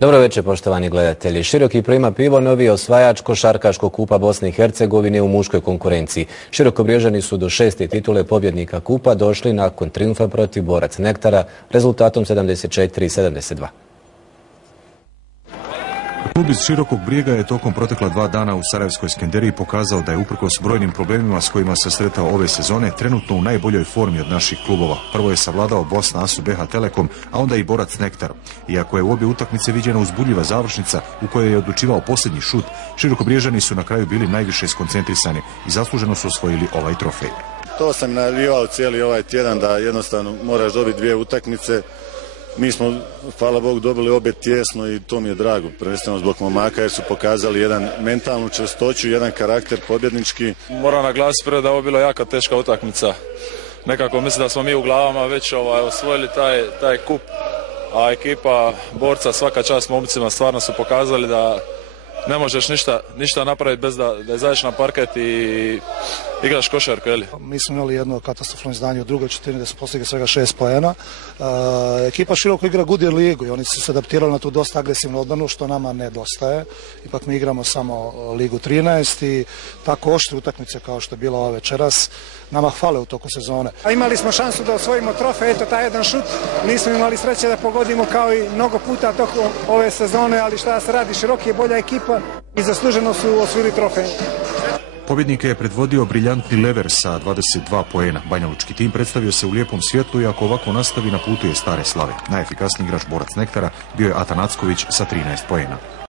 Dobro večer, poštovani gledatelji. Široki prima pivo novi osvajač košarkaškog kupa Bosne i Hercegovine u muškoj konkurenciji. Širokobriježani su do 6. titule pobjednika kupa došli nakon trijumfa protiv Borac Nektara rezultatom 74-72. Klub iz Širokog Brijega je tokom protekla 2 dana u Sarajevskoj Skenderiji pokazao da je uprkos brojnim problemima s kojima se sretao ove sezone trenutno u najboljoj formi od naših klubova. Prvo je savladao Bosna Asu BH Telekom, a onda i Borac Nektar. Iako je u obje utakmice viđena uzbudljiva završnica u kojoj je odlučivao posljednji šut, Širokobriježani su na kraju bili najviše skoncentrisani i zasluženo su osvojili ovaj trofej. To sam najavljivao cijeli ovaj tjedan da jednostavno moraš dobiti 2 utakmice. Mi smo, hvala Bogu, dobili obje tjesno i to mi je drago, prvenstveno zbog momaka jer su pokazali jedan mentalnu čvrstoću, jedan karakter pobjednički. Moram naglasiti prvo da je ovo bila jaka teška utakmica. Nekako mislim da smo mi u glavama već osvojili taj kup, a ekipa borca, svaka čast momcima, stvarno su pokazali da ne možeš ništa napraviti bez da izađeš na parket i igraš košarku. Mi smo imali jedno katastrofalno izdanje u drugoj četvrtini da su postigli svega 6 poena. Ekipa Široko igra Goodyear ligu i oni su se adaptirali na tu dosta agresivnu odbranu što nama nedostaje. Ipak mi igramo samo ligu 13 i tako oštre utakmice kao što je bila ova večeras nama hvale u toku sezone. Imali smo šansu da osvojimo trofej, eto taj jedan šut. Nismo imali sreće da pogodimo kao i mnogo puta tokom ove sezone, ali šta se radi, Široki je bolja ekipa i zasluženo su osvojili trofej. Pobjednike je predvodio briljantni Lever sa 22 poena. Banjalučki tim predstavio se u lijepom svjetlu i ako ovako nastavi na putu je stare slave. Najefikasniji igrač Borac Nektara bio je Atan Acković sa 13 poena.